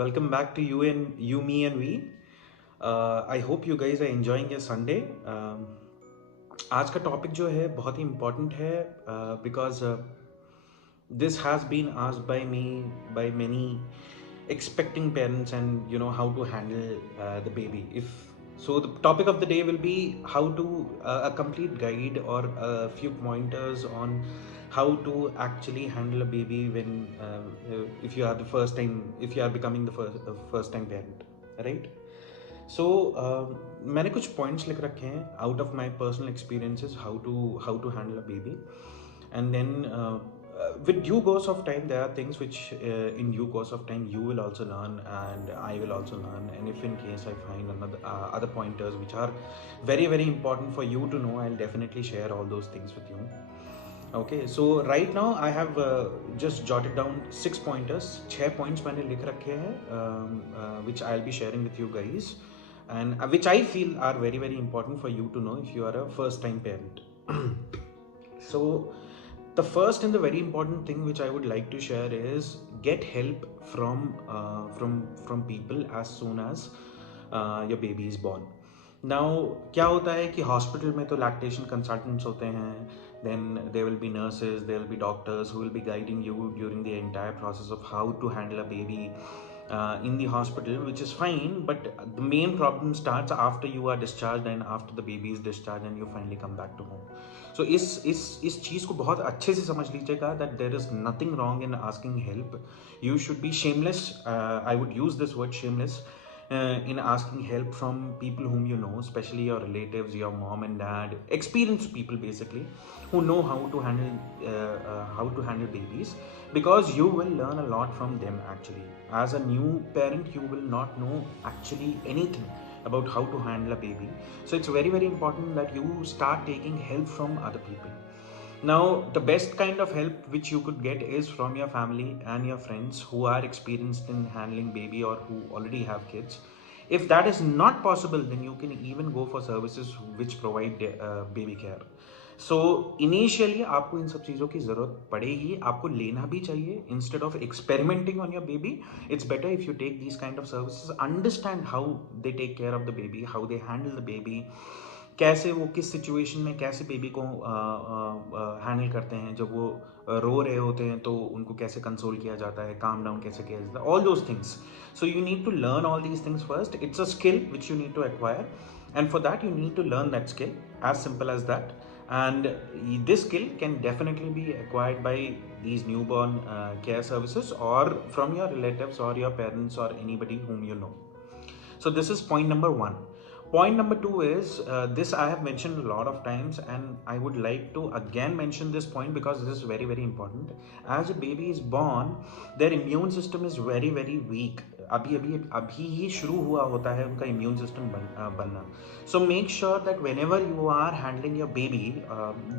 Welcome back to you, me, and we. I hope you guys are enjoying your Sunday. आज का topic जो है बहुत ही important है because this has been asked by me by many expecting parents, and how to handle the baby. If so, the topic of the day will be how to a complete guide or a few pointers on how to actually handle a baby when if you are the first time, if you are becoming the first time parent, right? So मैंने कुछ points लिख रखे हैं out of my personal experiences how to handle a baby, and then with due course of time there are things which in due course of time you will also learn and I will also learn, and if in case I find another other pointers which are very very important for you to know, I'll definitely share all those things with you. Okay, so right now I have just jotted down 6 pointers. 6 points मैंने लिख रखे हैं which I'll be sharing with you guys, and which I feel are very very important for you to know if you are a first time parent. So the first and the very important thing which I would like to share is get help from people as soon as your baby is born. Now क्या होता है कि hospital में तो lactation consultants होते हैं, then there will be nurses, there will be doctors who will be guiding you during the entire process of how to handle a baby in the hospital, which is fine, but the main problem starts after you are discharged and after the baby is discharged and you finally come back to home. So इस चीज़ को बहुत अच्छे से समझ लीजिएगा that there is nothing wrong in asking help. You should be shameless. I would use this word shameless in asking help from people whom you know, especially your relatives, your mom and dad, experienced people basically, who know how to handle babies, because you will learn a lot from them actually. As a new parent, you will not know actually anything about how to handle a baby, so it's very very important that you start taking help from other people. Now, the best kind of help which you could get is from your family and your friends who are experienced in handling baby or who already have kids. If that is not possible, then you can even go for services which provide baby care. So initially आपको इन सब चीज़ों की ज़रूरत पड़ेगी, आपको लेना भी चाहिए. Instead of experimenting on your baby, it's better if you take these kind of services, understand how they take care of the baby, how they handle the baby, कैसे वो किस सिचुएशन में कैसे बेबी को हैंडल करते हैं, जब वो रो रहे होते हैं तो उनको कैसे कंसोल किया जाता है, काम डाउन कैसे किया जाता है, all those things. So you need to learn all these things first. It's a skill which you need to acquire, and for that you need to learn that skill, as simple as that. And this skill can definitely be acquired by these newborn care services or from your relatives or your parents or anybody whom you know. So this is point number 1. Point number 2 is this I have mentioned a lot of times, and I would like to again mention this point because this is very very important. As a baby is born, their immune system is very very weak. अभी ही शुरू हुआ होता है उनका immune system बनना. So make sure that whenever you are handling your baby,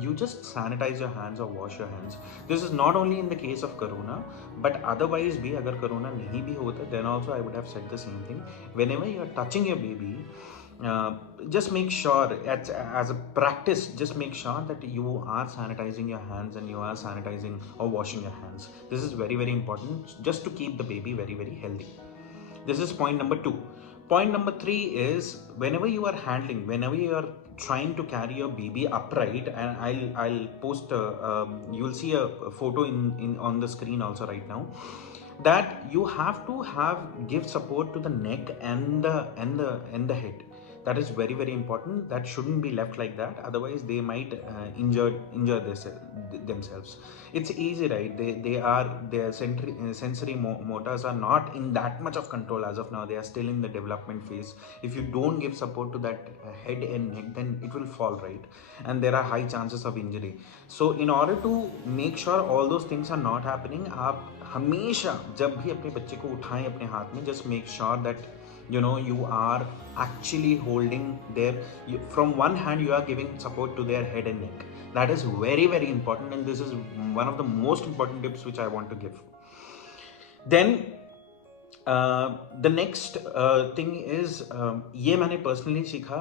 you just sanitize your hands or wash your hands. This is not only in the case of corona, but otherwise भी अगर corona नहीं भी होता, then also I would have said the same thing. Whenever you are touching your baby, just make sure as a practice, just make sure that you are sanitizing your hands and you are sanitizing or washing your hands. This is very very important, just to keep the baby very very healthy. This is point number 2. Point number 3 is whenever you are trying to carry your baby upright, and I'll post you'll see a photo in on the screen also right now, that you have to give support to the neck and the head. That is very very important. That shouldn't be left like that, otherwise they might injure themselves. It's easy, right? Their sensory motors are not in that much of control as of now. They are still in the development phase. If you don't give support to that head and neck, then it will fall, right? And there are high chances of injury. So in order to make sure all those things are not happening, आप हमेशा जब भी अपने बच्चे को उठाएं अपने हाथ में, just make sure that you are actually holding from one hand you are giving support to their head and neck. That is very very important, and this is one of the most important tips which I want to give. Then the next thing is ये मैंने personally सीखा.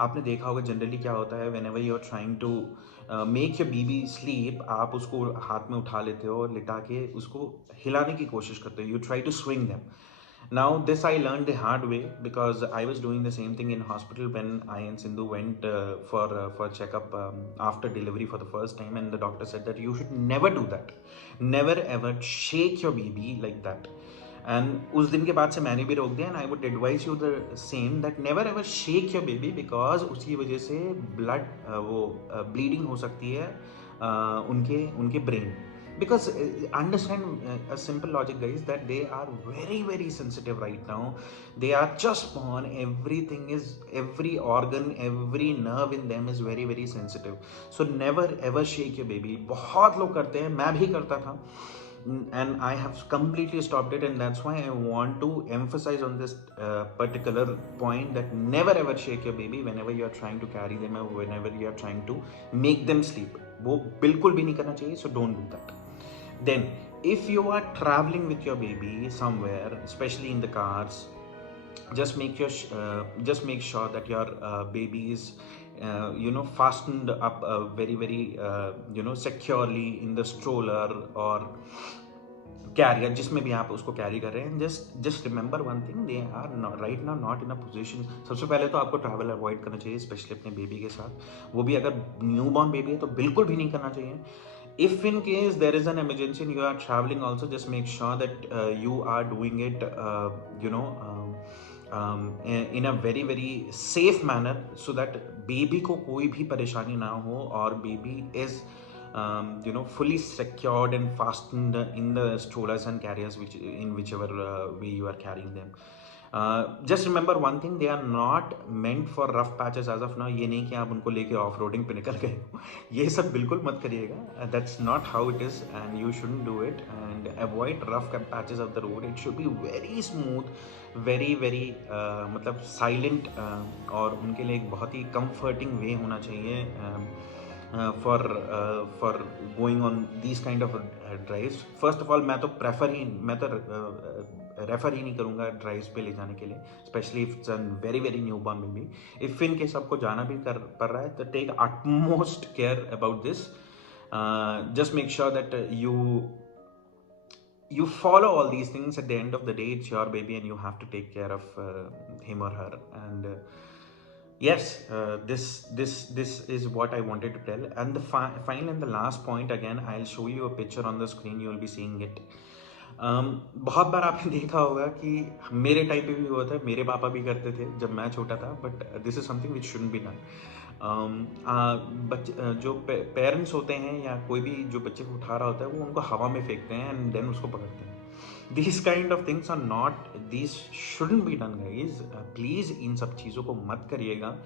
आपने देखा होगा generally क्या होता है whenever you are trying to make your baby sleep, आप उसको हाथ में उठा लेते हो और लिटा के उसको हिलाने की कोशिश करते हो, you try to swing them. Now this I learned the hard way because I was doing the same thing in hospital when I and Sindhu went for checkup after delivery for the first time, and the doctor said that you should never do that, never ever shake your baby like that. And उस दिन के बाद से मैंने भी रोक दिया, and I would advise you the same that never ever shake your baby because उसकी वजह से blood वो bleeding हो सकती है उनके उनके brain. Because understand a simple logic, guys, that they are very very sensitive right now. They are just born, everything is, every organ, every nerve in them is very very sensitive. So never ever shake your baby. बहुत लोग करते हैं, मैं भी करता था, and I have completely stopped it, and that's why I want to emphasize on this particular point that never ever shake your baby whenever you are trying to carry them or whenever you are trying to make them sleep. वो बिल्कुल भी नहीं करना चाहिए, so don't do that. Then if you are traveling with your baby somewhere, especially in the cars, just make sure that your baby is fastened up very very securely in the stroller or carrier जिसमें भी आप उसको carry कर रहे हैं. Just remember one thing, they are right now not in a position. सबसे पहले तो आपको ट्रैवल अवॉइड करना चाहिए, स्पेशली अपने बेबी के साथ, वो भी अगर न्यू बॉर्न बेबी है तो बिल्कुल भी नहीं करना चाहिए. If in case there is an emergency and you are traveling also, just make sure that you are doing it in a very very safe manner so that baby को कोई भी परेशानी ना हो और baby is fully secured and fastened in the strollers and carriers which in whichever way you are carrying them. Just remember one thing, they are not meant for rough patches as of now. ये नहीं कि आप उनको लेके off roading पे निकल गए हो, ये सब बिल्कुल मत करिएगा. That's not how it is and you shouldn't do it, and avoid rough patches of the road. It should be very smooth, very very मतलब silent, और उनके लिए एक बहुत ही comforting way होना चाहिए for going on these kind of drives. First of all, मैं तो रेफर ही नहीं करूँगा ड्राइव्स पे ले जाने के लिए, specially if it's a very very new born baby. If in case आपको जाना भी पड़ रहा है तो take utmost care about this. Just make sure that you follow all these things. At the end of the day, it's your baby and you have to take care of him or her. And yes, this is what I wanted to tell. And the final and the last point, again I'll show you a picture on the screen, you will be seeing it. बहुत बार आपने देखा होगा कि मेरे time पे भी हुआ था, मेरे पापा भी करते थे जब मैं छोटा था, but this is something which shouldn't be done. जो पेरेंट्स होते हैं या कोई भी जो बच्चे को उठा रहा होता है वो उनको हवा में फेंकते हैं एंड देन उसको पकड़ते हैं. These kind of things are not, these shouldn't be done, guys. Please इन सब चीज़ों को मत करिएगा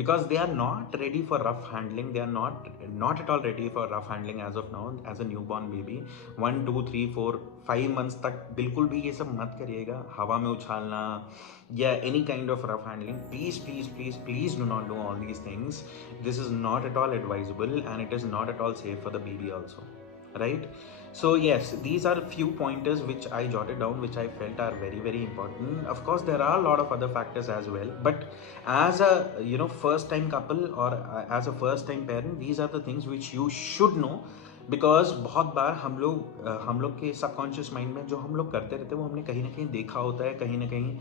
because they are not ready for rough handling. They are not at all ready for rough handling as of now as a newborn baby. 1 2 3 4 5 months तक बिल्कुल भी ये सब मत करिएगा, हवा में उछालना या any kind of rough handling. Please do not do all these things. This is not at all advisable and it is not at all safe for the baby also, right? So yes, these are few pointers which I jotted down, which I felt are very very important. Of course there are a lot of other factors as well, but as a first time couple or as a first time parent, these are the things which you should know. Because बहुत बार हम लोग के subconscious mind में जो हम लोग करते रहते हैं वो हमने कहीं ना कहीं देखा होता है, कहीं ना कहीं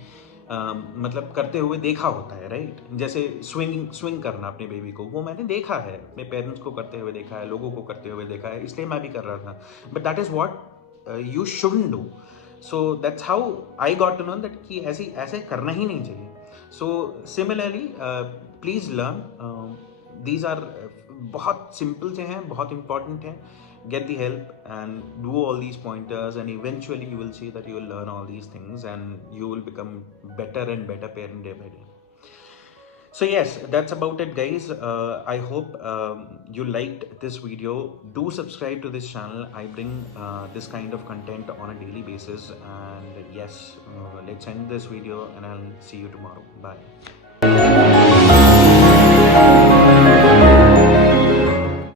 मतलब करते हुए देखा होता है, राइट? जैसे स्विंग करना अपने बेबी को, वो मैंने देखा है, अपने पेरेंट्स को करते हुए देखा है, लोगों को करते हुए देखा है, इसलिए मैं भी कर रहा था. But that is what you shouldn't do. So that's how I got to know that कि ऐसे करना ही नहीं चाहिए. So similarly please learn, these are बहुत सिंपल से हैं, बहुत इंपॉर्टेंट हैं. Get the help and do all these pointers and eventually you will see that you will learn all these things and you will become better and better parent day by day. So yes, that's about it, guys. I hope you liked this video. Do subscribe to this channel. I bring this kind of content on a daily basis. And yes, let's end this video and I'll see you tomorrow. Bye.